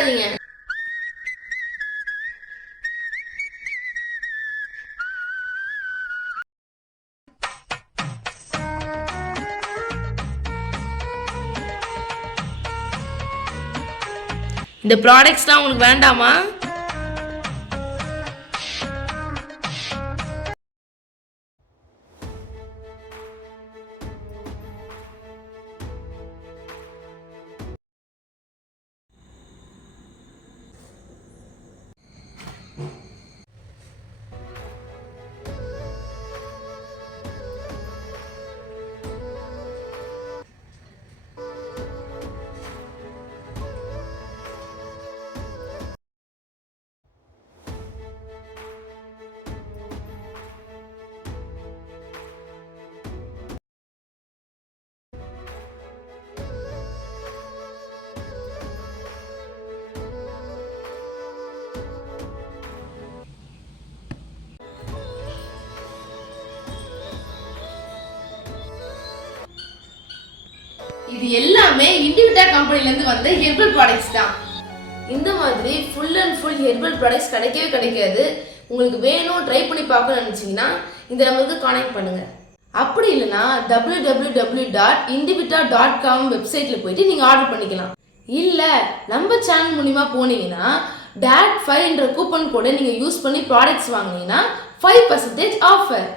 விடாதீங்க. இந்த ப்ராடக்ட்ஸ்லாம் உங்களுக்கு வேண்டாமா? இது எல்லாமே இண்டிவிட்டா கம்பெனிலேருந்து வந்த ஹெர்பல் ப்ராடக்ட்ஸ் தான். இந்த மாதிரி full and full herbal products கிடைக்கவே கிடைக்காது. உங்களுக்கு வேணும், ட்ரை பண்ணி பார்க்கணும்னு நினச்சிங்கன்னா இந்த நம்பருக்கு கான்டாக்ட் பண்ணுங்கள். அப்படி இல்லைன்னா www.indivita.com வெப்சைட்டில் போயிட்டு நீங்கள் ஆர்டர் பண்ணிக்கலாம். இல்லை நம்ம சேனல் மூலிமா போனீங்கன்னா DAT5 என்ற கூப்பன் கோடை நீங்கள் யூஸ் பண்ணி ப்ராடக்ட்ஸ் வாங்கினீங்கன்னா 5% ஆஃபர்.